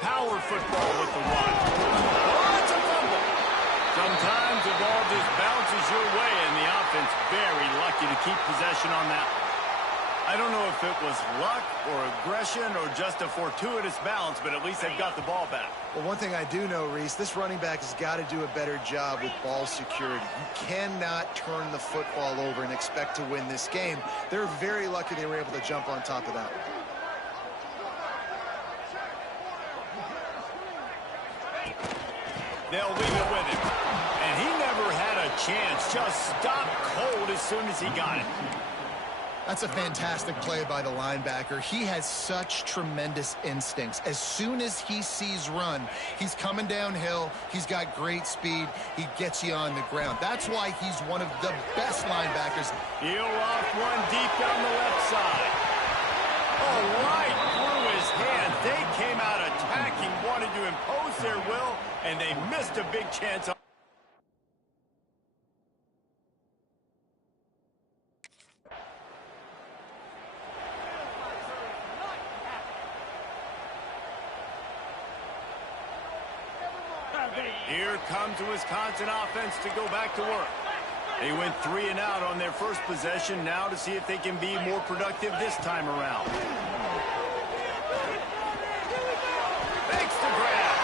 Power football with the run. Oh, it's a fumble. Sometimes the ball just bounces your way, and the offense very lucky to keep possession on that one. I don't know if it was luck or aggression or just a fortuitous bounce, but at least they've got the ball back. Well, one thing I do know, Reese, this running back has got to do a better job with ball security. You cannot turn the football over and expect to win this game. They're very lucky they were able to jump on top of that one. They'll leave it with him. And he never had a chance. Just stopped cold as soon as he got it. That's a fantastic play by the linebacker. He has such tremendous instincts. As soon as he sees run, he's coming downhill. He's got great speed. He gets you on the ground. That's why he's one of the best linebackers. He'll off one deep down the left side. Oh, right through his hands. They came out attacking, wanted to impose their will, and they missed a big chance. Here comes the Wisconsin offense to go back to work. They went 3 and out on their first possession, now to see if they can be more productive this time around. Makes the grab.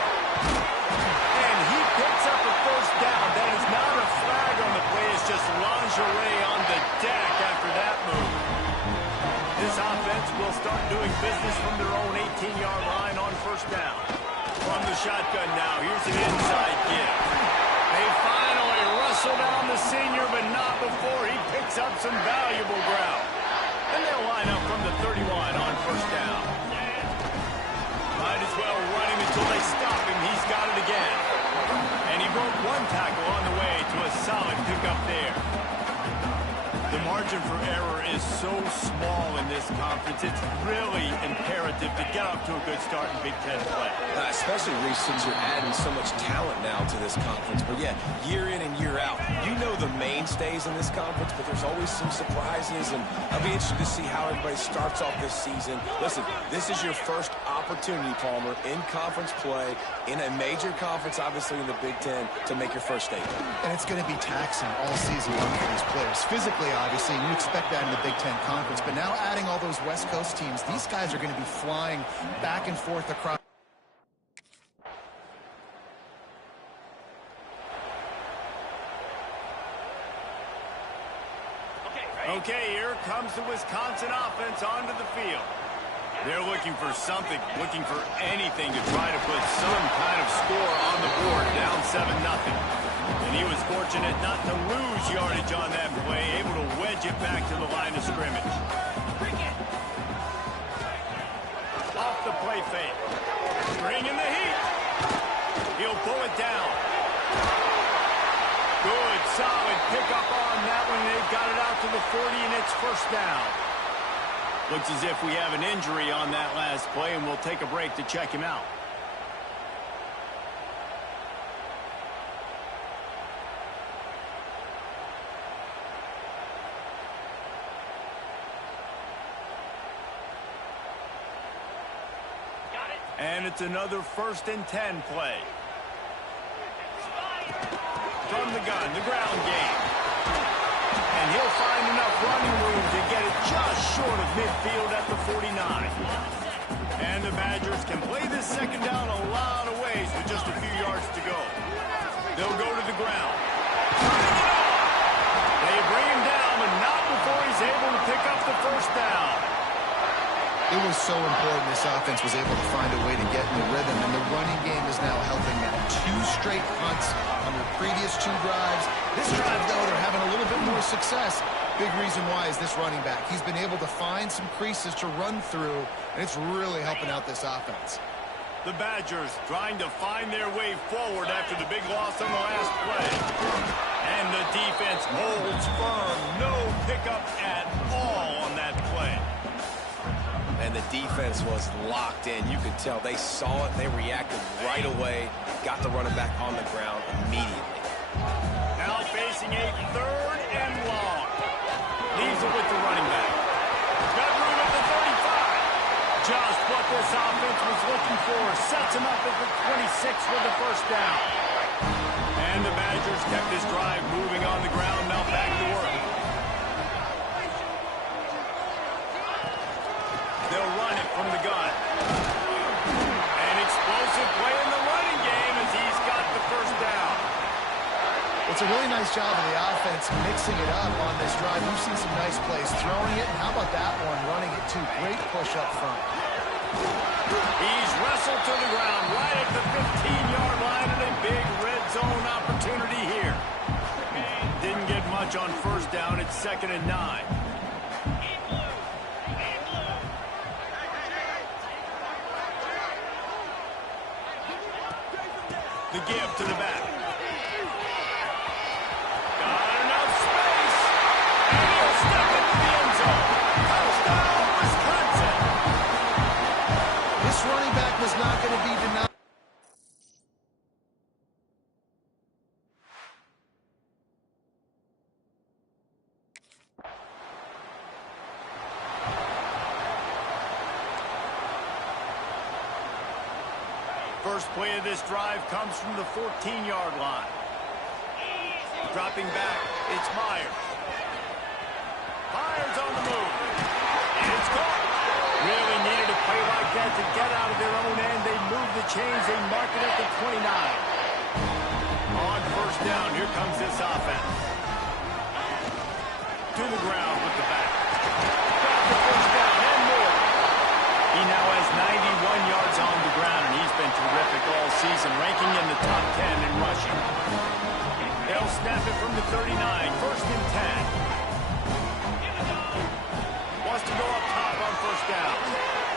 And he picks up a first down. That is not a flag on the play. It's just lingerie on the deck after that move. This offense will start doing business from their own 18-yard line on first down. From the shotgun now, here's an inside give. They finally wrestle down the senior, but not before he picks up some valuable ground. And they'll line up from the 31 on first down. Might as well run him until they stop him. He's got it again. And he broke one tackle on the way to a solid pickup there. The margin for error is so small in this conference, it's really imperative to get off to a good start in Big Ten play. Especially, Reese, since you're adding so much talent now to this conference. But, yeah, year in and year out, you know the mainstays in this conference, but there's always some surprises, and I'll be interested to see how everybody starts off this season. Listen, this is your first opportunity, Palmer, in conference play, in a major conference, obviously in the Big Ten, to make your first statement. And it's going to be taxing all season long for these players. Physically, obviously, and you expect that in the Big Ten Conference. But now adding all those West Coast teams, these guys are going to be flying back and forth across. Okay, here comes the Wisconsin offense onto the field. They're looking for something, looking for anything to try to put some kind of score on the board, down 7-0. And he was fortunate not to lose yardage on that play, able to wedge it back to the line of scrimmage. Off the play fake. Bringing the heat. He'll pull it down. Good, solid pickup on that one. They've got it out to the 40, and it's first down. Looks as if we have an injury on that last play, and we'll take a break to check him out. And it's another 1st and 10 play. From the gun, the ground game. And he'll find enough running room to get it just short of midfield at the 49. And the Badgers can play this second down a lot of ways with just a few yards to go. They'll go to the ground. They bring him down, but not before he's able to pick up the first down. It was so important this offense was able to find a way to get in the rhythm, and the running game is now helping them. 2 straight punts on their previous 2 drives. This drive, though, they're having a little bit more success. Big reason why is this running back. He's been able to find some creases to run through, and it's really helping out this offense. The Badgers trying to find their way forward after the big loss on the last play. And the defense holds firm. No pickup at all on that play. And the defense was locked in. You could tell they saw it. They reacted right away. Got the running back on the ground immediately. Now facing this offense was looking for. Sets him up at the 26 with the first down. And the Badgers kept this drive moving on the ground. Now back to work. They'll run it from the gun. An explosive play in the running game as he's got the first down. It's a really nice job of the offense mixing it up on this drive. We've seen some nice plays throwing it, and how about that one running it too? Great push up front. He's wrestled to the ground right at the 15-yard line, and a big red zone opportunity here. Didn't get much on first down. It's 2nd and 9. The give to the back. Got enough space. And he'll step into the end zone. Touchdown, Wisconsin. This running back was not going to be denied. First play of this drive comes from the 14-yard line. Dropping back, it's Myers. Myers on the move. And it's caught. Really needed a play like that to get out of their own end. They move the chains. They mark it at the 29. On first down, here comes this offense. To the ground with the back. Got the first down and more. He now has 91 yards on the ground, and he's been terrific all season, ranking in the top 10 in rushing. They'll snap it from the 39, 1st and 10. Wants to go up top on first down.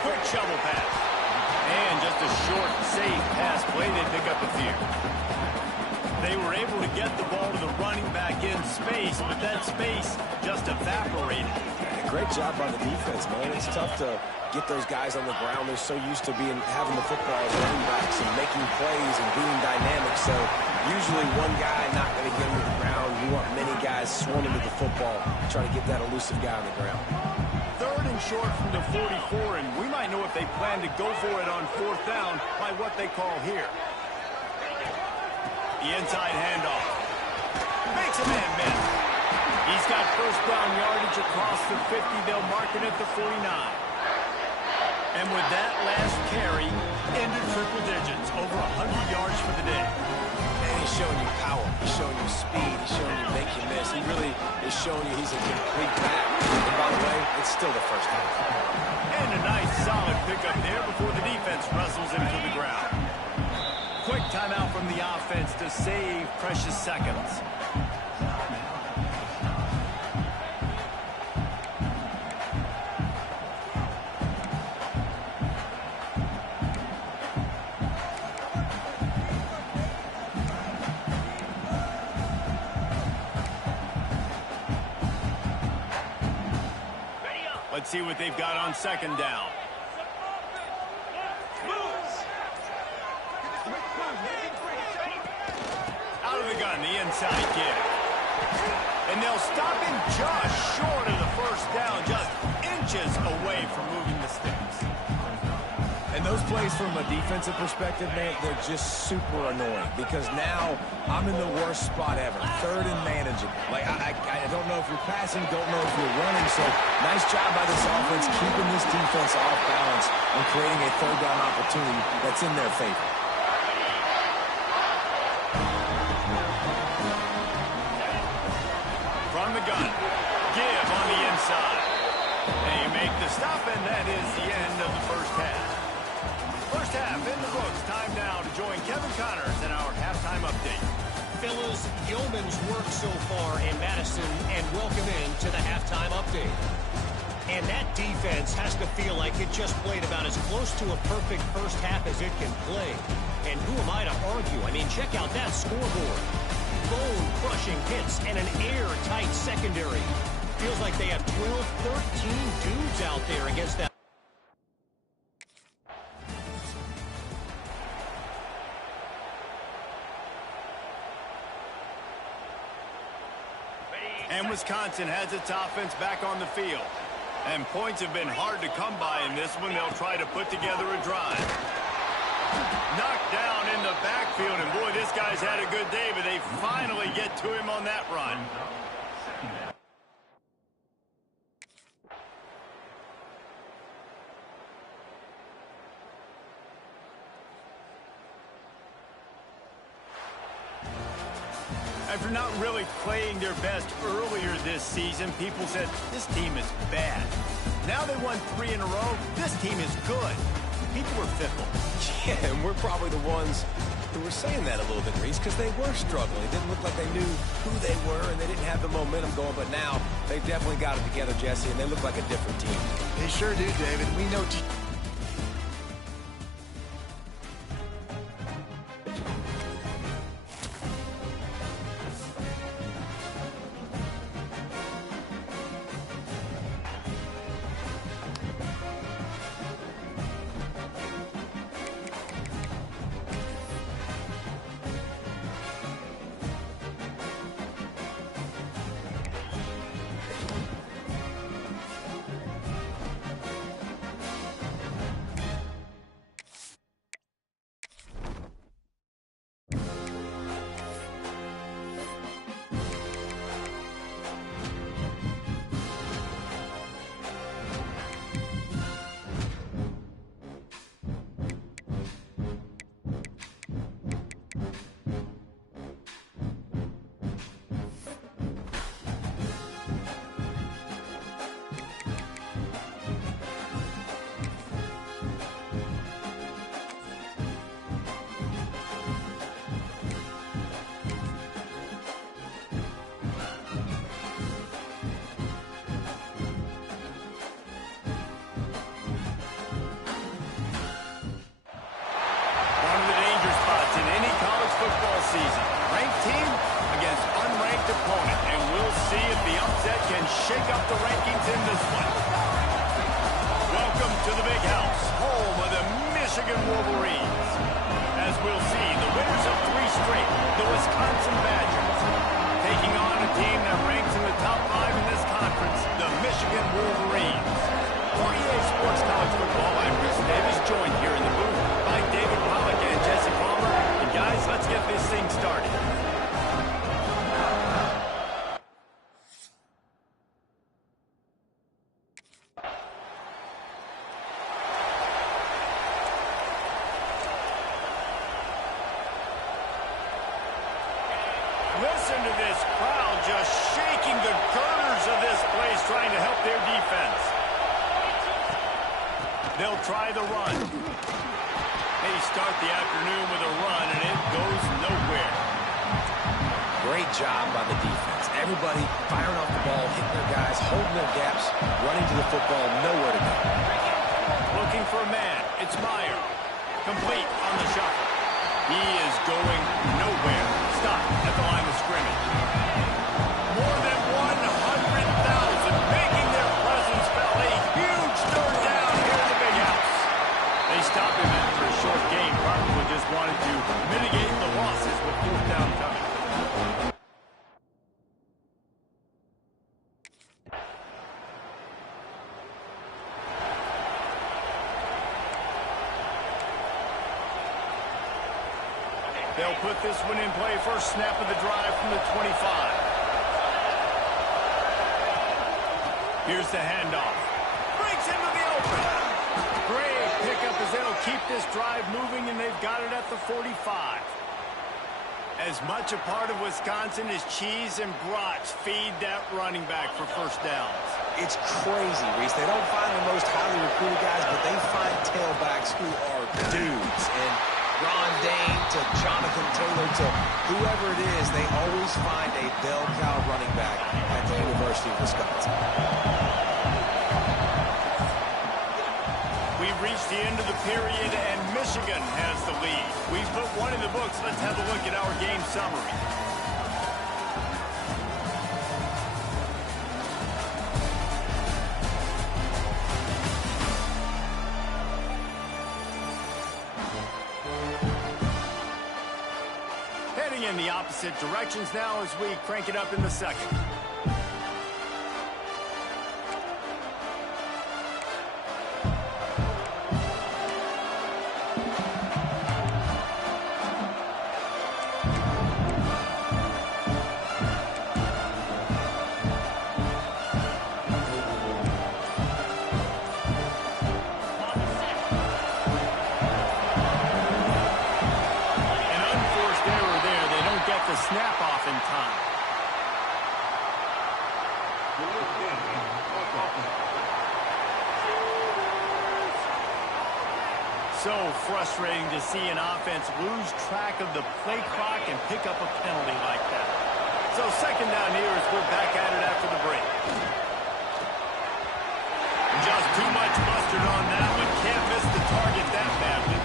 Quick shovel pass. And just a short, safe pass play. They pick up a few. They were able to get the ball to the running back in space, but that space just evaporated. Great job by the defense, man. It's tough to get those guys on the ground. They're so used to having the football as running backs and making plays and being dynamic. So usually one guy not going to get him to the ground. You want many guys swarming to the football, trying to get that elusive guy on the ground. 3rd and short from the 44, and we might know if they plan to go for it on 4th down by what they call here. The inside handoff. Makes a man miss. He's got first down yardage across the 50. They'll mark it at the 49. And with that last carry, into triple digits, over 100 yards for the day. And he's showing you power. He's showing you speed. He's showing you make you miss. He really is showing you he's a complete back. And by the way, it's still the first half. And a nice solid pickup there before the defense wrestles him to the ground. Quick timeout from the offense to save precious seconds. Let's see what they've got on 2nd down. Out of the gun, the inside kick. And they'll stop him just short of the first down, just inches away from moving the sticks. And those plays from a defensive perspective, man, they're just super annoying because now I'm in the worst spot ever. 3rd and manageable. Like, I don't know if you're passing, don't know if you're running. So nice job by this offense keeping this defense off balance and creating a 3rd down opportunity that's in their favor. From the gun, give on the inside. They make the stop, and that is the end of the first half. First half in the books. Time now to join Kevin Connors in our halftime update. Fellas, yeoman's work so far in Madison, and welcome in to the halftime update. And that defense has to feel like it just played about as close to a perfect first half as it can play. And who am I to argue? I mean, check out that scoreboard. Bone-crushing hits and an airtight secondary. Feels like they have 12, 13 dudes out there against that. And Wisconsin has its offense back on the field. And points have been hard to come by in this one. They'll try to put together a drive. Knocked down in the backfield, and boy, this guy's had a good day, but they finally get to him on that run. After not really playing their best earlier this season, people said, this team is bad. Now they won 3 in a row. This team is good. People were fickle. Yeah, and we're probably the ones who were saying that a little bit, Reese, because they were struggling. It didn't look like they knew who they were, and they didn't have the momentum going. But now they've definitely got it together, Jesse, and they look like a different team. They sure do, David. We know... season. Ranked team against unranked opponent. And we'll see if the upset can shake up the rankings in this one. Welcome to the Big House, home of the Michigan Wolverines. As we'll see, the winners of 3 straight, the Wisconsin Badgers, taking on a team that ranks in the top 5 in this conference, the Michigan Wolverines. For EA Sports College Football, I'm Chris Davis, joined here in the booth by David Pollack and Jesse Palmer. And guys, let's get this thing started. Listen to this crowd just shaking the girders of this place, trying to help their defense. They'll try the run. They start the afternoon with a run, and it goes nowhere. Great job by the defense. Everybody firing off the ball, hitting their guys, holding their gaps, running to the football, nowhere to go. Looking for a man. It's Meyer. Complete on the shuffle. He is going nowhere. Stop at the line of scrimmage. More than 100,000 making their presence felt. A huge third down here in the Big House. They stop him after a short game. Probably just wanted to mitigate the losses with 4th down coming. They'll put this one in play. First snap of the drive from the 25. Here's the handoff. Breaks into the open. Great pickup as they'll keep this drive moving, and they've got it at the 45. As much a part of Wisconsin as cheese and brats feed that running back for first downs. It's crazy, Reese. They don't find the most highly recruited guys, but they find tailbacks who are dudes. And Ron Dane to Jonathan Taylor to whoever it is, they always find a bell cow running back at the University of Wisconsin. We've reached the end of the period, and Michigan has the lead. We've put one in the books. Let's have a look at our game summary. Heading in the opposite directions now as we crank it up in the second. the snap off in time. So frustrating to see an offense lose track of the play clock and pick up a penalty like that. So second down here as we're back at it after the break. Just too much mustard on that one. Can't miss the target that badly.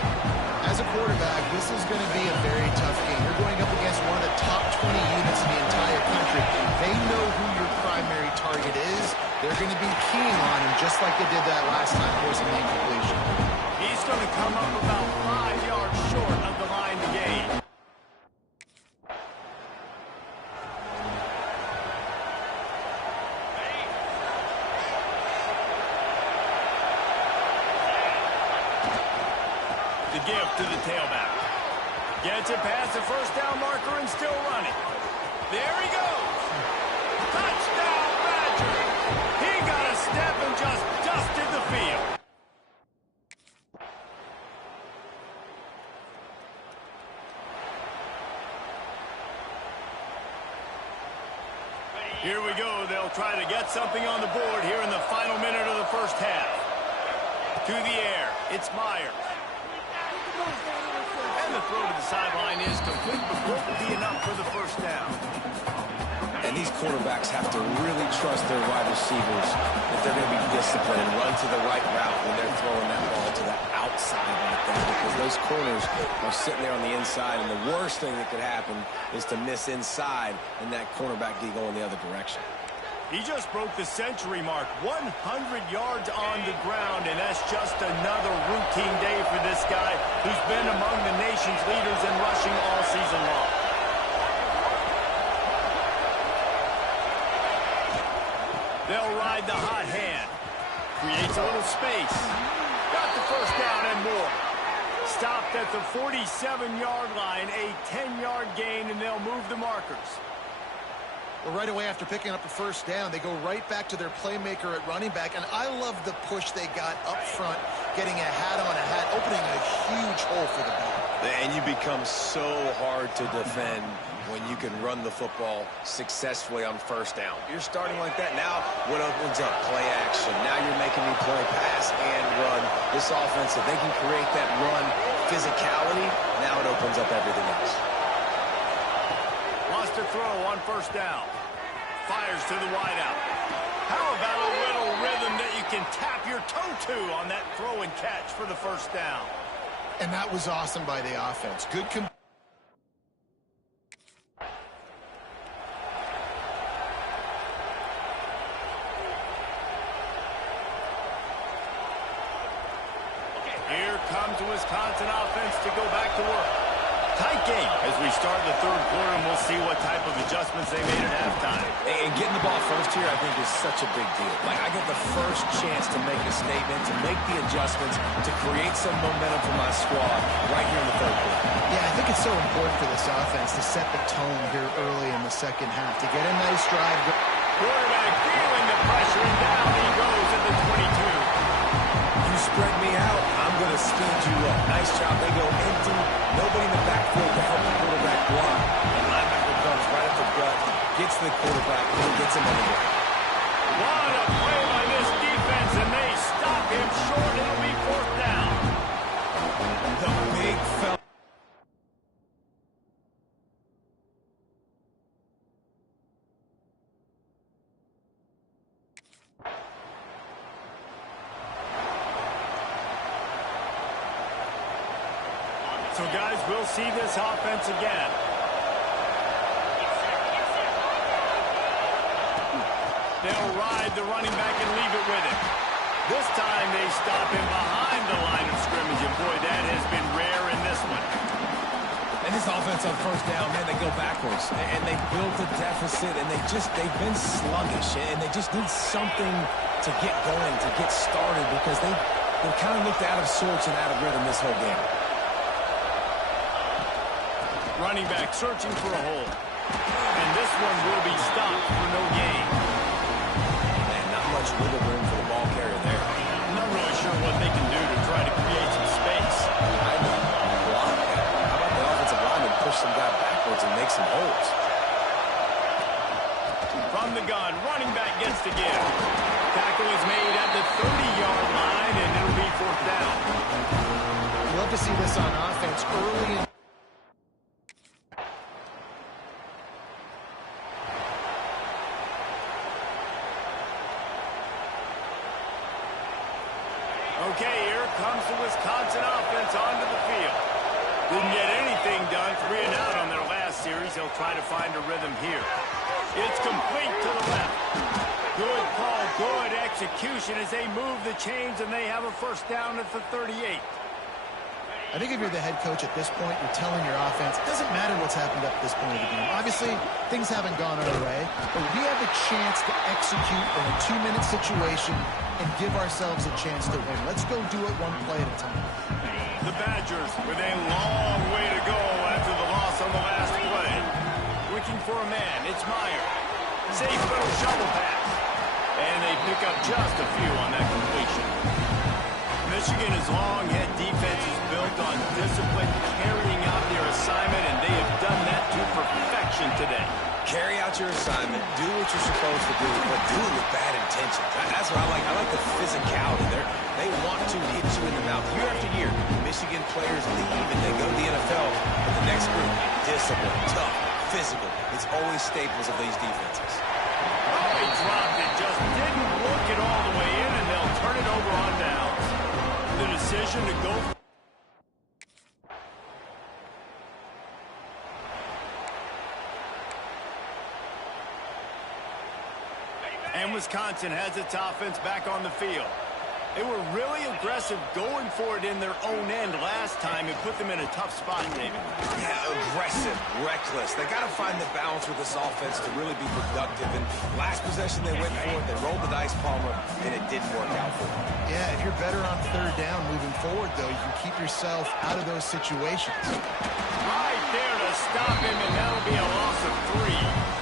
As a quarterback, this is going to be a very tough game. You're going up against one of the top 20 units in the entire country. They know who your primary target is. They're going to be keying on him just like they did that last time, forcing the incompletion. He's going to come up about 5 yards short of the line to gain. The give to the tailback. Gets it past the first down marker and still running. There he goes. Touchdown, Badger. He got a step and just dusted the field. Here we go. They'll try to get something on the board here in the final minute of the first half. To the air. It's Myers. And the throw to the sideline is complete, but won't be enough for the first down. And these quarterbacks have to really trust their wide receivers that they're going to be disciplined and run to the right route when they're throwing that ball to the outside like that, because those corners are sitting there on the inside, and the worst thing that could happen is to miss inside and that cornerback D going the other direction. He just broke the century mark, 100 yards on the ground, and that's just another routine day for this guy who's been among the nation's leaders in rushing all season long. They'll ride the hot hand. Creates a little space. Got the first down and more. Stopped at the 47-yard line, a 10-yard gain, and they'll move the markers. Well, right away after picking up a first down, they go right back to their playmaker at running back. And I love the push they got up front, getting a hat on a hat, opening a huge hole for the ball. And you become so hard to defend when you can run the football successfully on first down. You're starting like that. Now, what opens up? Play action. Now you're making me play pass and run. This offense, if they can create that run physicality, now it opens up everything else. Lost a throw on first down. Fires to the wideout. How about a little rhythm that you can tap your toe to on that throw and catch for the first down? And that was awesome by the offense. Good Here comes the Wisconsin offense to go back to work. Tight game as we start the third quarter, and we'll see what type of adjustments they made at halftime. And getting the ball first here, I think, is such a big deal. Like, I get the first chance to make a statement, to make the adjustments, to create some momentum for my squad right here in the third quarter. Yeah, I think it's so important for this offense to set the tone here early in the second half, to get a nice drive. Quarterback feeling the pressure, and down he goes at the 22. You spread me out, I'm going to speed you up. Nice job. They go empty. Nobody in the backfield to help the quarterback block. The linebacker comes right at the gut, gets the quarterback, and gets him on the ground. What a play by this defense, and they stop him short. It'll be fourth down. The big fella. So, guys, we'll see this offense again. They'll ride the running back and leave it with him. This time they stop him behind the line of scrimmage, and boy, that has been rare in this one. And this offense on first down, man, they go backwards. And they built a deficit, and they've been sluggish. And they just need something to get going, to get started, because they kind of looked out of sorts and out of rhythm this whole game. Running back searching for a hole. And this one will be stopped for no gain. Man, not much wiggle room for the ball carrier there. I'm not really sure what they can do to try to create some space. I know. Block that. How about the offensive lineman push some guy back backwards and make some holes. From the gun, running back gets to give. Tackle is made at the 30-yard line, and it'll be fourth down. I'd love to see this on offense early in. Okay, here comes the Wisconsin offense onto the field. Didn't get anything done, 3 and out on their last series. They'll try to find a rhythm here. It's complete to the left. Good call, good execution as they move the chains, and they have a first down at the 38. I think if you're the head coach at this point, you're telling your offense, it doesn't matter what's happened up to this point of the game. Obviously, things haven't gone our way, but we have a chance to execute in a 2-minute situation and give ourselves a chance to win. Let's go do it one play at a time. The Badgers with a long way to go after the loss on the last play. Looking for a man, it's Meyer. Safe little shovel pass. And they pick up just a few on that completion. Michigan's long head defense is built on discipline, carrying out their assignment, and they have done that to perfection today. Carry out your assignment, do what you're supposed to do, but do it with bad intentions. That's what I like. I like the physicality there. They want to hit you in the mouth year after year. Michigan players leave and they go to the NFL. But the next group, discipline, tough, physical. It's always staples of these defenses. Oh, he dropped it. Just didn't work it all the way in, and they'll turn it over on downs. The decision to go. And Wisconsin has its offense back on the field. They were really aggressive going for it in their own end last time. It put them in a tough spot, David. Yeah, aggressive, reckless. They got to find the balance with this offense to really be productive. And last possession they went for it, they rolled the dice, Palmer, and it didn't work out for them. Yeah, if you're better on third down moving forward, though, you can keep yourself out of those situations. Right there to stop him, and that'll be a loss of 3.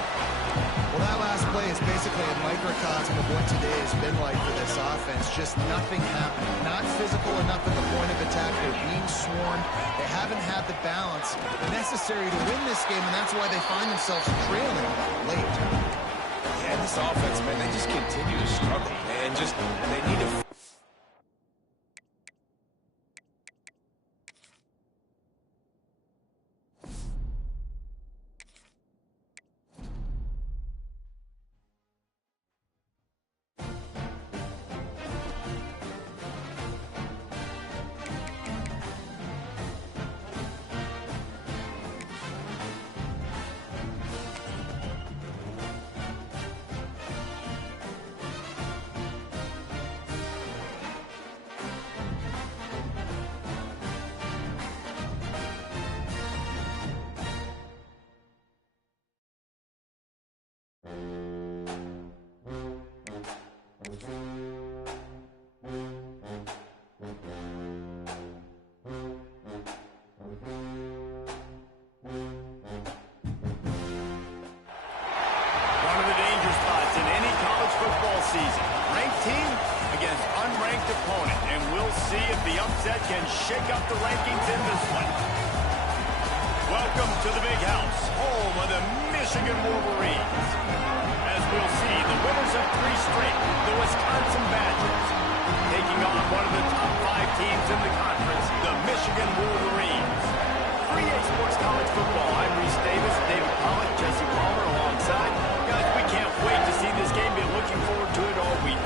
Well, that last play is basically a microcosm of what today has been like for this offense. Just nothing happening. Not physical enough at the point of attack. They're being swarmed. They haven't had the balance necessary to win this game, and that's why they find themselves trailing late. Yeah, this offense, man, they just continue to struggle, man. They need to... Season. Ranked team against unranked opponent, and we'll see if the upset can shake up the rankings in this one. Welcome to the Big House, home of the Michigan Wolverines. As we'll see, the winners of 3 straight, the Wisconsin Badgers, taking on one of the top 5 teams in the conference, the Michigan Wolverines. 3A Sports College Football. I'm Reese Davis, David Pollack, Jesse Palmer alongside. Guys, we can't wait to see this game. Be looking forward to it all week.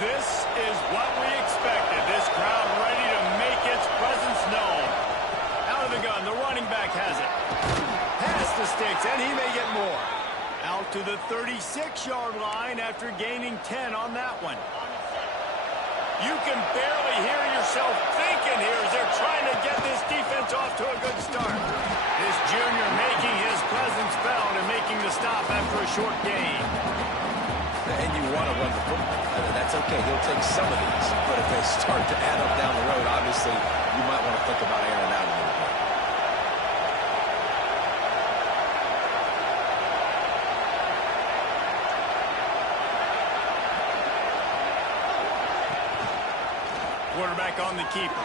This is what we expected. This crowd ready to make its presence known. Out of the gun, the running back has it. Past the sticks, and he may get more. Out to the 36-yard line after gaining 10 on that one. You can barely hear yourself thinking here as they're trying to get this defense off to a good start. This junior making his presence felt and making the stop after a short gain. And you want to run the football. That's okay. He'll take some of these. But if they start to add up down the road, obviously, you might want to think about airing out a little bit. quarterback on the keeper.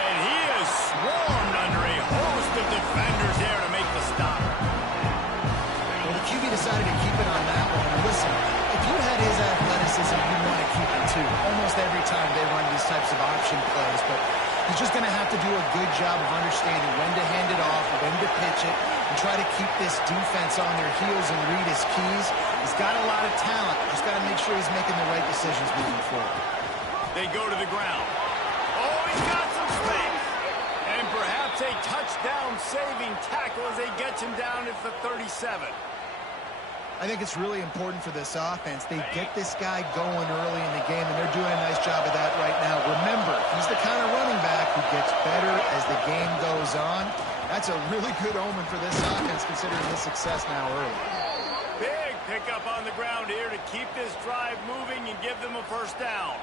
And he is swarmed under a host of defenders there to make the stop. Well, the QB decided to keep it on that one. And listen, if you had his athleticism, you'd want to keep it too. Almost every time they run these types of option plays, but he's just going to have to do a good job of understanding when to hand it off, when to pitch it, and try to keep this defense on their heels and read his keys. He's got a lot of talent. Just got to make sure he's making the right decisions moving forward. They go to the ground. Oh, he's got some space. And perhaps a touchdown-saving tackle as they get him down at the 37. I think it's really important for this offense. They get this guy going early in the game, and they're doing a nice job of that right now. Remember, he's the kind of running back who gets better as the game goes on. That's a really good omen for this offense, considering his success now early. Big pickup on the ground here to keep this drive moving and give them a first down.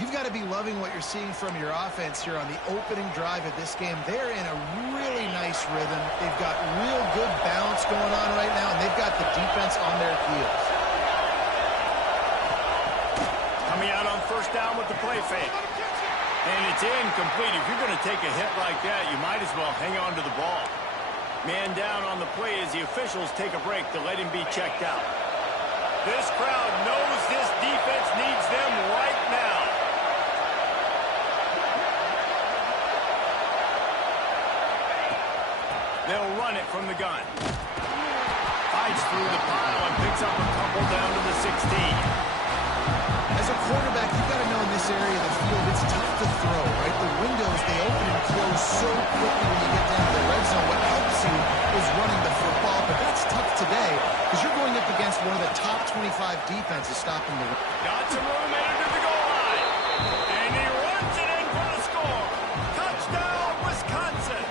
You've got to be loving what you're seeing from your offense here on the opening drive of this game. They're in a really nice rhythm. They've got real good balance going on right now, and they've got the defense on their heels. Coming out on first down with the play fake. And it's incomplete. If you're going to take a hit like that, you might as well hang on to the ball. Man down on the play as the officials take a break to let him be checked out. This crowd knows this defense needs them right now. They'll run it from the gun. Fights through the pile and picks up a couple down to the 16. As a quarterback, you've got to know in this area of the field, it's tough to throw, right? The windows, they open and close so quickly when you get down to the red zone. What helps you is running the football, but that's tough today because you're going up against one of the top 25 defenses stopping the run. Got some room into the goal line. And he runs it in for the score. Touchdown, Wisconsin.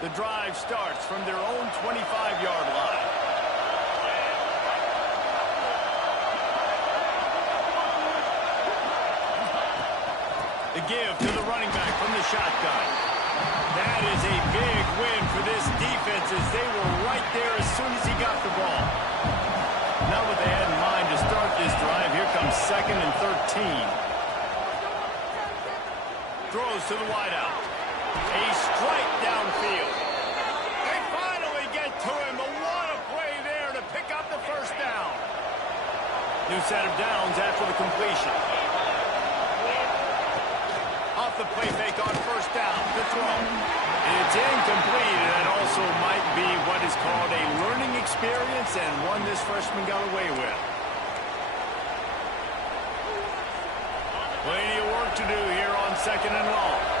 The drive starts from their own 25-yard line. The give to the running back from the shotgun. That is a big win for this defense as they were right there as soon as he got the ball. Now what they had in mind to start this drive, here comes 2nd and 13. Throws to the wideout. A strike downfield. They finally get to him, but what a play there to pick up the first down. New set of downs after the completion. Off the play fake on first down, the throw. It's incomplete, and that also might be what is called a learning experience and one this freshman got away with. Plenty of work to do here on 2nd and long.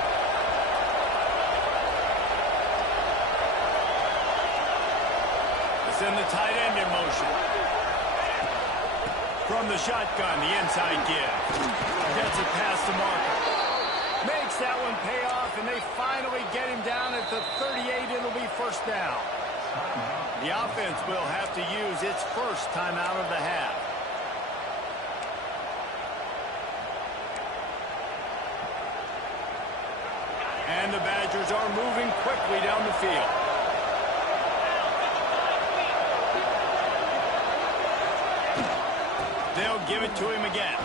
Send the tight end in motion. From the shotgun, the inside give. Gets it past the marker. Makes that one pay off, and they finally get him down at the 38. It'll be first down. The offense will have to use its first timeout of the half. And the Badgers are moving quickly down the field. They'll give it to him again.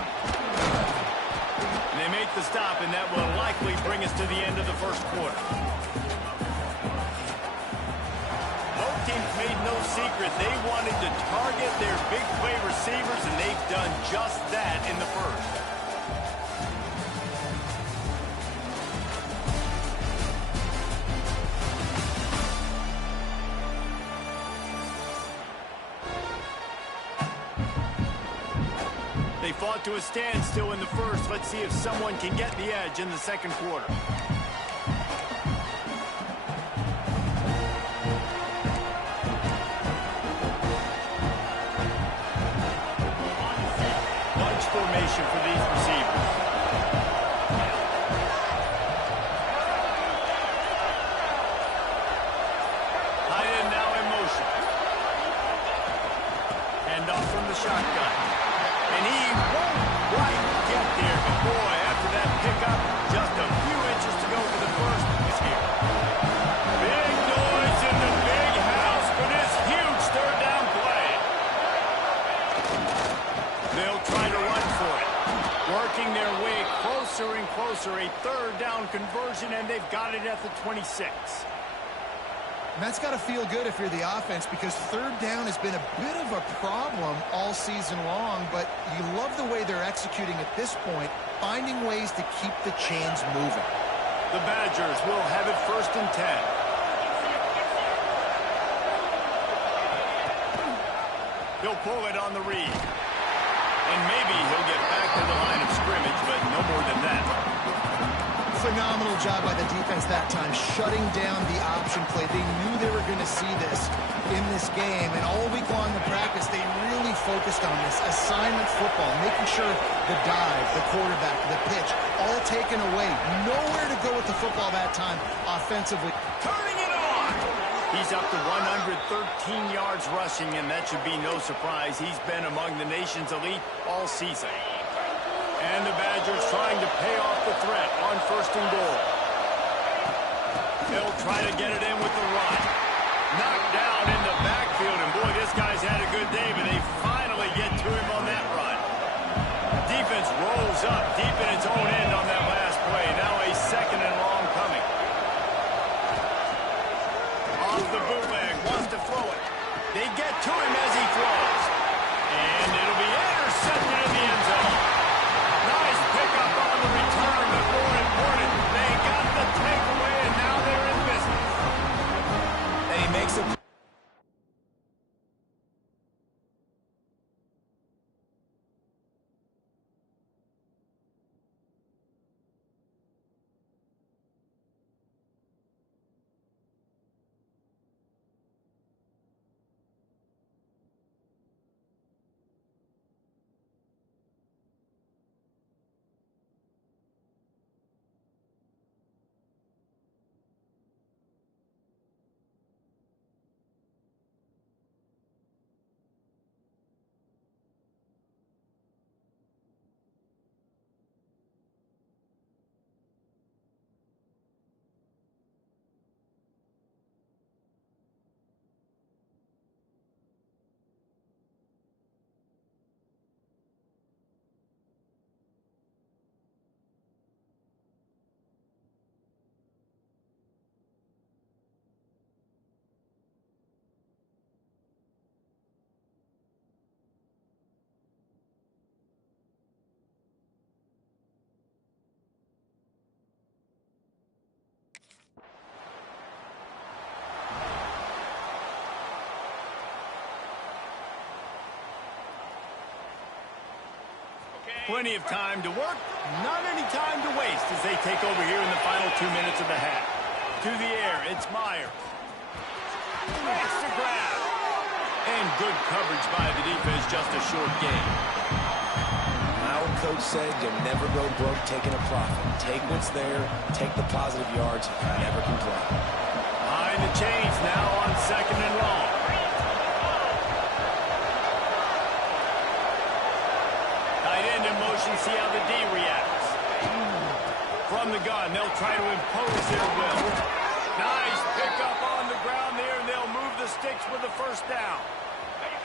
And they make the stop, and that will likely bring us to the end of the first quarter. Both teams made no secret. They wanted to target their big play receivers, and they've done just that in the first. They fought to a standstill in the first. Let's see if someone can get the edge in the second quarter. Bunch formation for these receivers. Tight end now in motion. Hand off from the shotgun. And he won't quite get there, but boy, after that pickup, just a few inches to go for the first. Here. They'll try to run for it. Working their way closer and closer. A third down conversion, and they've got it at the 26. And that's got to feel good if you're the offense, because third down has been a bit of a problem all season long, but you love the way they're executing at this point, finding ways to keep the chains moving. The Badgers will have it 1st and 10. He'll pull it on the read. And maybe he'll get back to the line of scrimmage, but no more than that. Phenomenal job by the defense that time, shutting down the option play. They knew they were going to see this in this game, and all week long in practice, they really focused on this assignment football, making sure the dive, the quarterback, the pitch, all taken away. Nowhere to go with the football that time offensively. Turning it on! He's up to 113 yards rushing, and that should be no surprise. He's been among the nation's elite all season. And the Badgers trying to pay off the threat on 1st and goal. They'll try to get it in with the run. Knocked down in the backfield, and boy, this guy's had a good day, but they finally get to him on that run. Defense rolls up deep in its own end on that last play. Now a 2nd and long coming. Off the bootleg, wants to throw it. They get to him as he throws. And it'll be intercepted in the end zone. Nice pickup on the return, but more important, they got the takeaway, and now they're in business. And he makes a... Plenty of time to work, not any time to waste as they take over here in the final 2 minutes of the half. To the air, it's Myers. Makes the grab. And good coverage by the defense, just a short gain. My old coach said you'll never go broke taking a profit. Take what's there, take the positive yards, never complain. Behind the chains now on 2nd and long. See how the D reacts. From the gun, they'll try to impose their will. Nice pickup on the ground there, and they'll move the sticks with the 1st down.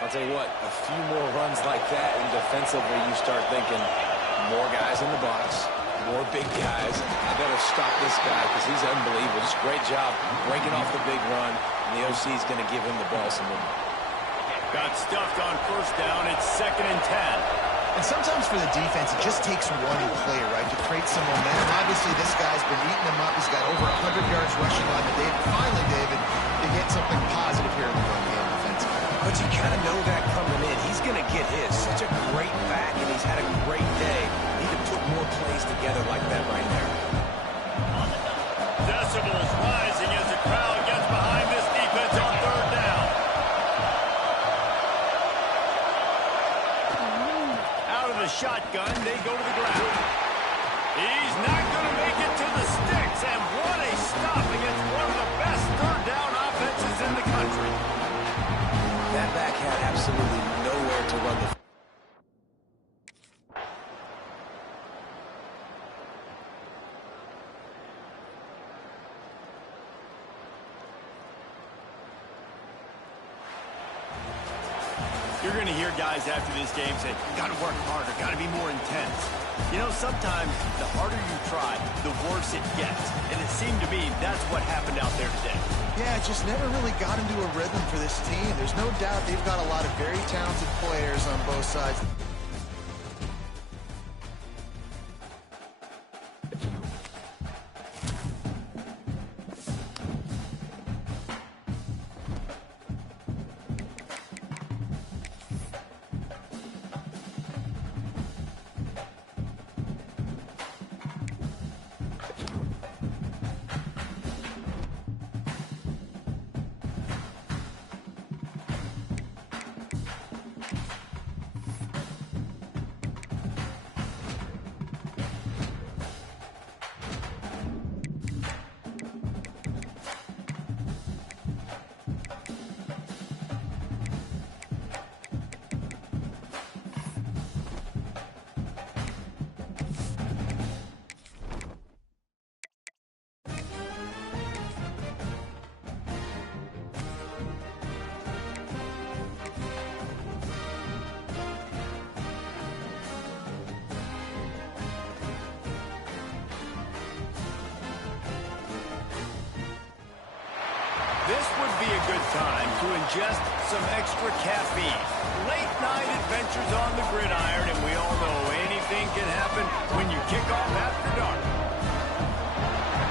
I'll tell you what, a few more runs like that, and defensively you start thinking more guys in the box, more big guys. I better stop this guy because he's unbelievable. Just great job breaking off the big run, and the OC is going to give him the ball some more. Got stuffed on 1st down. It's 2nd and 10. And sometimes for the defense, it just takes one play, right, to create some momentum. Obviously, this guy's been eating them up. He's got over 100 yards rushing on the day. Finally, David, you get something positive here in the run game defensively. But you kind of know that coming in. He's going to get his. Such a great back, and he's had a great day. Need to put more plays together like that right there. Decibels rising as the crowd gets behind this defense on 3rd down. The shotgun, they go to the ground. He's not going to make it to the sticks, and what a stop against one of the best 3rd down offenses in the country. That back had absolutely nowhere to run the... You're going to hear guys after this game say, got to work harder, got to be more intense. You know, sometimes the harder you try, the worse it gets. And it seemed to me that's what happened out there today. Yeah, it just never really got into a rhythm for this team. There's no doubt they've got a lot of very talented players on both sides. This would be a good time to ingest some extra caffeine. Late night adventures on the gridiron, and we all know anything can happen when you kick off after dark.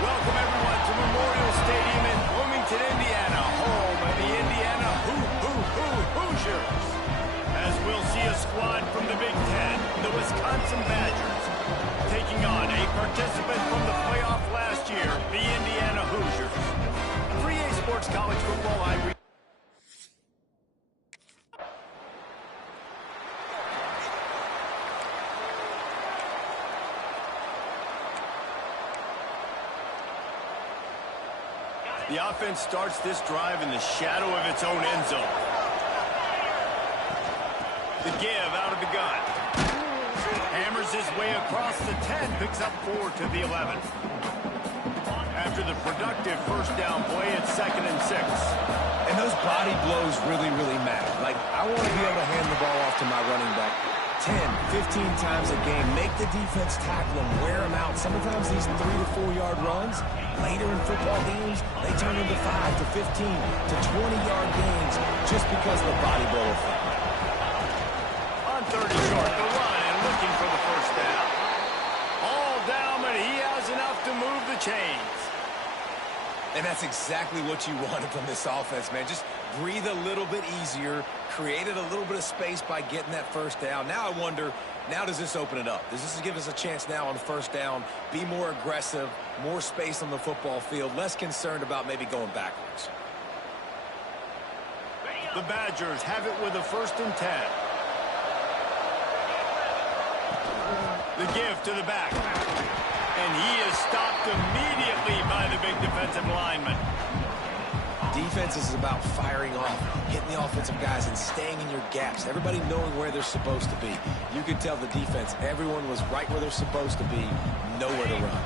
Welcome everyone to Memorial Stadium in Bloomington, Indiana, home of the Indiana Hoosiers. As we'll see a squad from the Big Ten, the Wisconsin Badgers, taking on a participant from the playoff last year, the Indiana Hoosiers. 3A Sports College Football, The offense starts this drive in the shadow of its own end zone. The give out of the gun. Hammers his way across the 10, picks up 4 to the 11. After the productive first down play, it's 2nd and 6. And those body blows really, really matter. Like, I want to be able to hand the ball off to my running back 10, 15 times a game. Make the defense tackle them, wear them out. Sometimes these 3 to 4 yard runs, later in football games, they turn into 5 to 15 to 20-yard gains just because of the body blow effect. On 30 short, the run and looking for the first down. All down, but he has enough to move the chains. And that's exactly what you wanted from this offense, man. Just breathe a little bit easier, created a little bit of space by getting that first down. Now I wonder, now does this open it up? Does this give us a chance now on the first down, be more aggressive, more space on the football field, less concerned about maybe going backwards? The Badgers have it with a 1st and 10. The give to the back. And he is stopped immediately by the big defensive lineman. Defense is about firing off, hitting the offensive guys, and staying in your gaps. Everybody knowing where they're supposed to be. You could tell the defense, everyone was right where they're supposed to be, nowhere to run.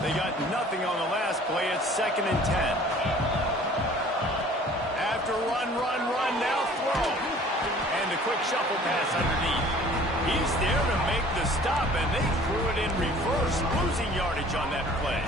They got nothing on the last play. It's 2nd and 10. After run, now throw. And a quick shuffle pass underneath. He's there to make the stop, and they threw it in reverse, losing yardage on that play.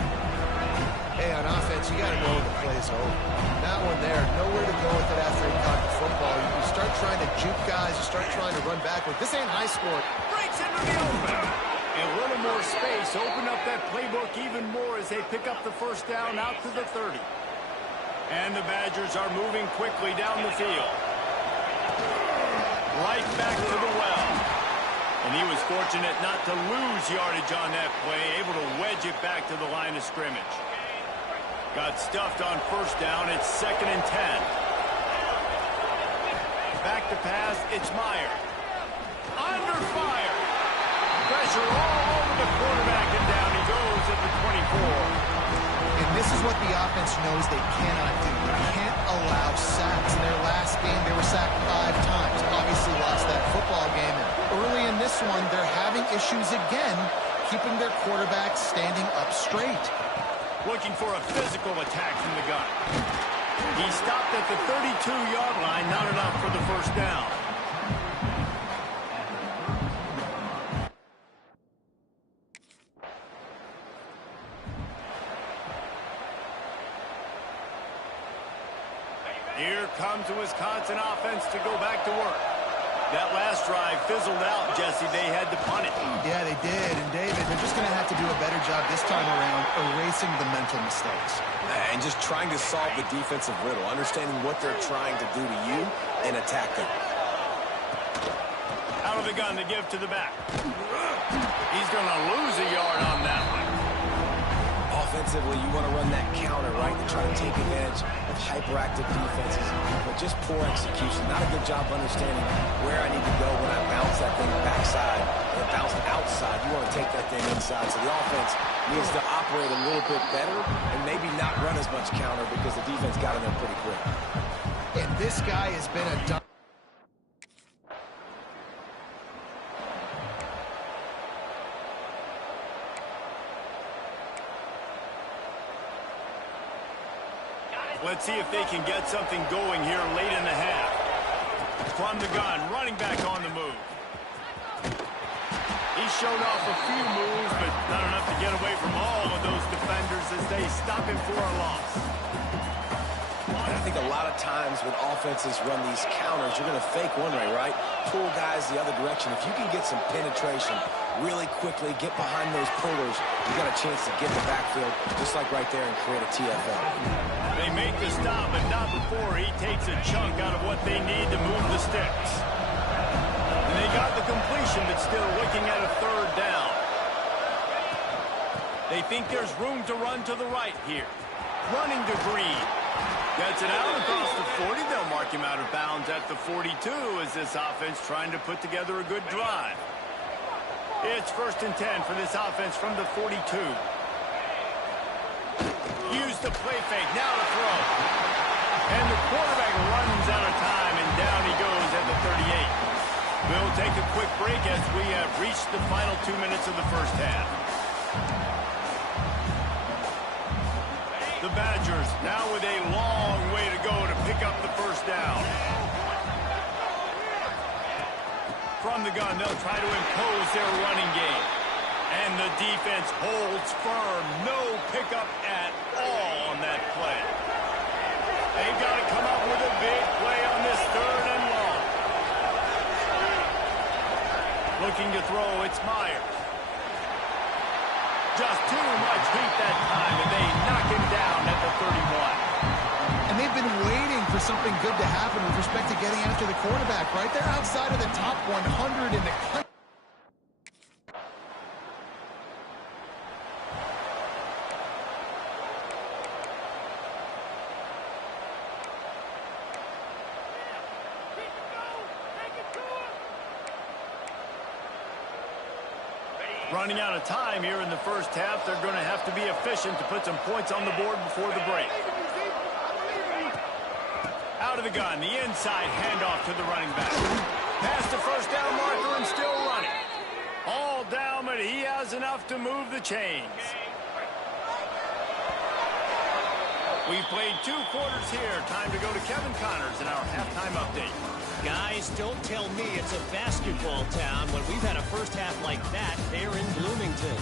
Hey, on offense, you got to know when the play's over. That one there, nowhere to go with it after he caught the football. You start trying to juke guys, you start trying to run backward. This ain't high score. Breaks into the open. And a little more space, open up that playbook even more as they pick up the first down out to the 30. And the Badgers are moving quickly down the field. Right back to the well. And he was fortunate not to lose yardage on that play, able to wedge it back to the line of scrimmage. Got stuffed on first down. It's 2nd and 10. Back to pass. It's Meyer. Under fire. Pressure all over the quarterback, and down he goes at the 24. And this is what the offense knows they cannot do. They can't allow sacks. In their last game, they were sacked 5 times. Obviously lost that football game. Early in this one, they're having issues again, keeping their quarterback standing up straight. Looking for a physical attack from the gun. He stopped at the 32-yard line, not enough for the first down. comes the Wisconsin offense to go back to work. That last drive fizzled out, Jesse. They had to punt it. Yeah, they did. And, David, they're just going to have to do a better job this time around erasing the mental mistakes. And just trying to solve the defensive riddle, understanding what they're trying to do to you and attack them. Out of the gun to give to the back. He's going to lose a yard on that one. Offensively, you want to run that counter, right, to try to take advantage of hyperactive defenses. But just poor execution. Not a good job understanding where I need to go when I bounce that thing backside and bounce it outside. You want to take that thing inside. So the offense needs to operate a little bit better and maybe not run as much counter because the defense got in there pretty quick. And this guy has been a Let's see if they can get something going here late in the half. From the gun, running back on the move. He showed off a few moves, but not enough to get away from all of those defenders as they stop him for a loss. And I think a lot of times when offenses run these counters, you're going to fake one way, right? Pull guys the other direction. If you can get some penetration really quickly, get behind those pullers, you got a chance to get the backfield just like right there and create a TFL. They make the stop, but not before he takes a chunk out of what they need to move the sticks. And they got the completion, but still looking at a third down. They think there's room to run to the right here. Running to Green. Gets it out across the 40. They'll mark him out of bounds at the 42 as this offense trying to put together a good drive. It's 1st and 10 for this offense from the 42. Use the play fake, now to throw. And the quarterback runs out of time, and down he goes at the 38. We'll take a quick break as we have reached the final 2 minutes of the first half. The Badgers now with a long way to go to pick up the first down. From the gun, they'll try to impose their running game. And the defense holds firm. No pickup at all on that play. They've got to come up with a big play on this 3rd and long. Looking to throw, it's Myers. Just too much heat that time, and they knock him down at the 31. And they've been waiting for something good to happen with respect to getting after the quarterback, right? They're outside of the top 100 in the country. Running out of time here in the first half. They're going to have to be efficient to put some points on the board before the break. Out of the gun, the inside handoff to the running back. Past the first down marker and still running. All down, but he has enough to move the chains. We've played 2 quarters here. Time to go to Kevin Connors in our halftime update. Guys, don't tell me it's a basketball town when we've had a first half like that there in Bloomington.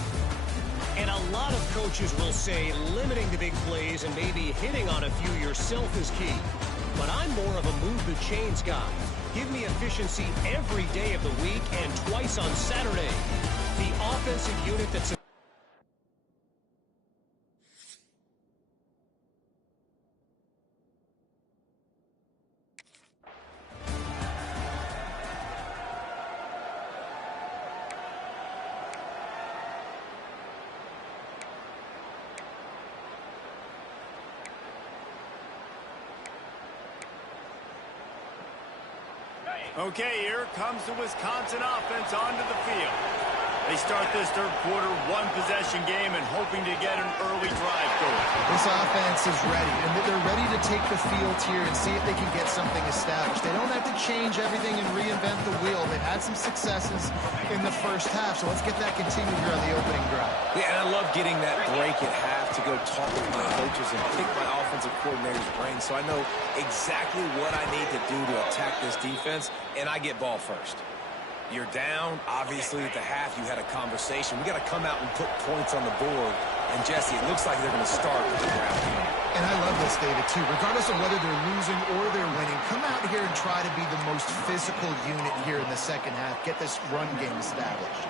And a lot of coaches will say limiting the big plays and maybe hitting on a few yourself is key. But I'm more of a move the chains guy. Give me efficiency every day of the week and twice on Saturday. The offensive unit that's Okay, here comes the Wisconsin offense onto the field. They start this third quarter one-possession game and hoping to get an early drive going. This offense is ready, and they're ready to take the field here and see if they can get something established. They don't have to change everything and reinvent the wheel. They've had some successes in the first half, so let's get that continued here on the opening drive. Yeah, and I love getting that break at half to go talk with my coaches and pick my offensive coordinator's brain so I know exactly what I need to do to attack this defense, and I get ball first. You're down. Obviously, at the half, you had a conversation. We got to come out and put points on the board. And, Jesse, it looks like they're going to start with the ground game. And I love this, David, too. Regardless of whether they're losing or they're winning, come out here and try to be the most physical unit here in the second half. Get this run game established.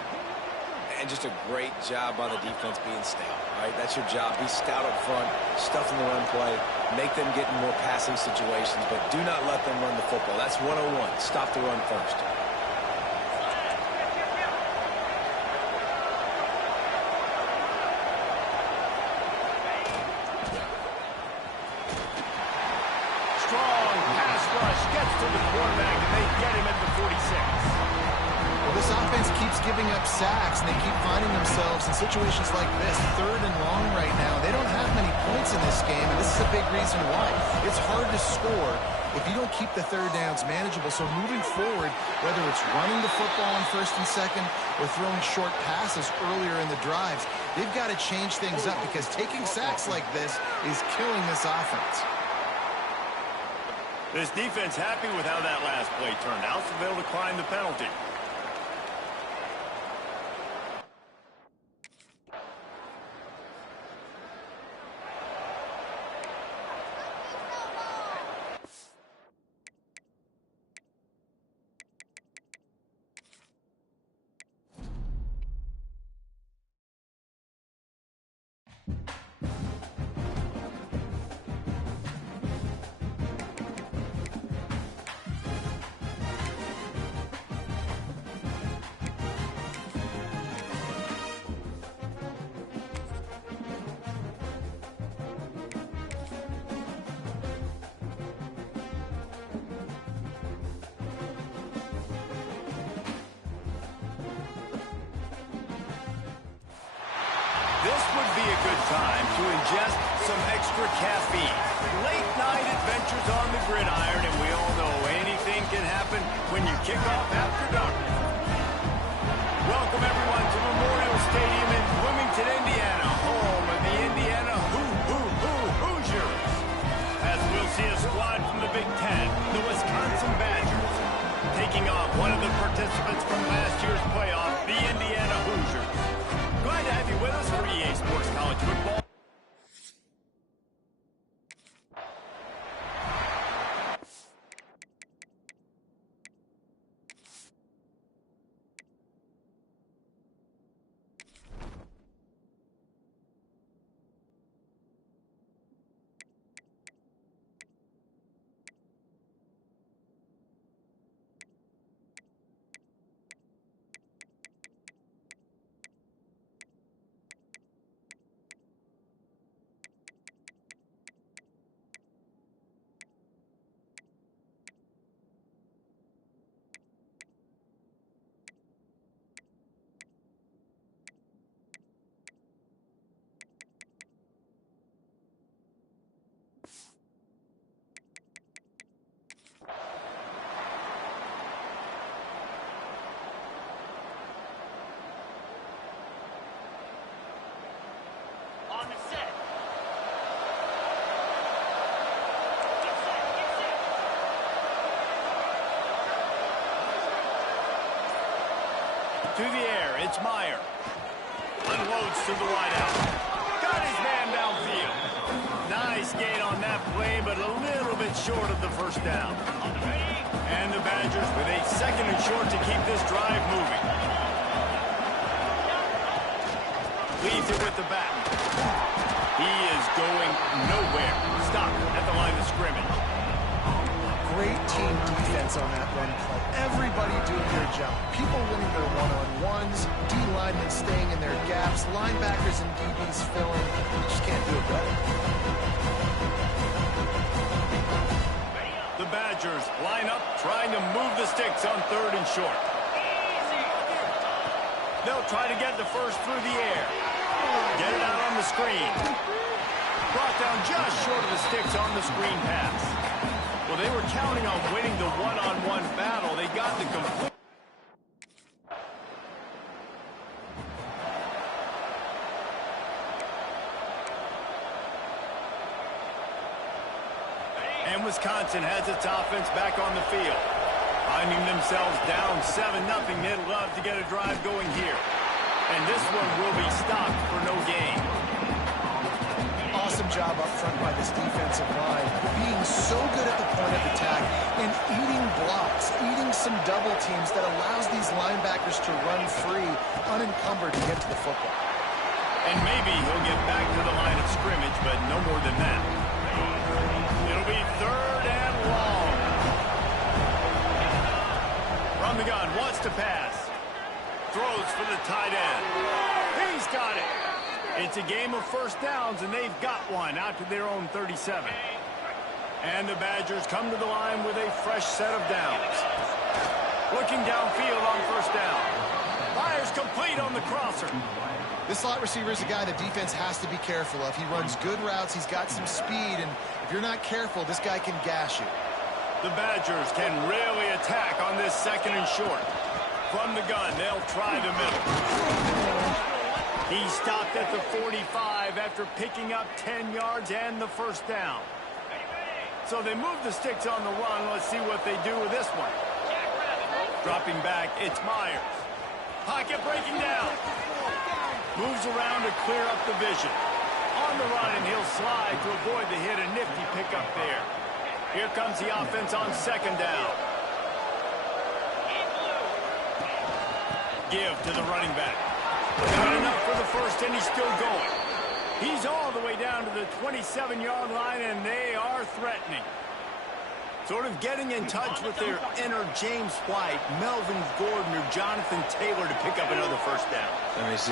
And just a great job by the defense being stout, right? That's your job. Be stout up front, stuff in the run play, make them get in more passing situations, but do not let them run the football. That's 101. Stop the run first. Strong pass rush gets to the quarterback, and they get him at the 46. Well, this offense keeps giving up sacks, and they keep finding themselves in situations like this, 3rd and long right now. They don't have many points in this game, and this is a big reason why. It's hard to score if you don't keep the 3rd downs manageable. So moving forward, whether it's running the football on 1st and 2nd or throwing short passes earlier in the drives, they've got to change things up because taking sacks like this is killing this offense. This defense happy with how that last play turned out, so they'll decline the penalty. This would be a good time to ingest some extra caffeine. Late night adventures on the gridiron, and we all know anything can happen when you kick off after dark. Welcome everyone to Memorial Stadium in Bloomington, Indiana, home of the Indiana Hoosiers. As we'll see a squad from the Big Ten, the Wisconsin Badgers, taking on one of the participants from last year's playoff, the Indiana Hoosiers. Glad to have you with us for EA Sports College Football. To the air, it's Meyer. Unloads to the wideout. Got his man downfield. Nice gain on that play, but a little bit short of the first down. And the Badgers with a 2nd and short to keep this drive moving. Leaves it with the back. He is going nowhere. Stop at the line of scrimmage. Great team defense on that run play. Everybody doing their job. People winning their one-on-ones, D-linemen staying in their gaps, linebackers and DBs filling. You just can't do it better. The Badgers line up, trying to move the sticks on 3rd and short. They'll try to get the first through the air. Get it out on the screen. Brought down just short of the sticks on the screen pass. Well, they were counting on winning the one-on-one battle. They got the complete. And Wisconsin has its offense back on the field. Finding themselves down 7-0, they'd love to get a drive going here. And this one will be stopped for no gain. Awesome job up front by this defensive line, being so good at the point of attack and eating blocks, eating some double teams that allows these linebackers to run free, unencumbered to get to the football. And maybe he'll get back to the line of scrimmage, but no more than that. It'll be 3rd and long. From the gun, wants to pass. Throws for the tight end. He's got it. It's a game of first downs, and they've got one out to their own 37. And the Badgers come to the line with a fresh set of downs. Looking downfield on first down. Fires complete on the crosser. This slot receiver is a guy the defense has to be careful of. He runs good routes. He's got some speed, and if you're not careful, this guy can gash you. The Badgers can really attack on this 2nd and short. From the gun, they'll try the middle. He stopped at the 45 after picking up 10 yards and the first down. So they move the sticks on the run. Let's see what they do with this one. Dropping back, it's Myers. Pocket breaking down. Moves around to clear up the vision. On the run, and he'll slide to avoid the hit. A nifty pickup there. Here comes the offense on 2nd down. Give to the running back. Got enough for the first, and he's still going. He's all the way down to the 27-yard line, and they are threatening. Sort of getting in touch with their inner James White, Melvin Gordon, or Jonathan Taylor to pick up another first down. I mean,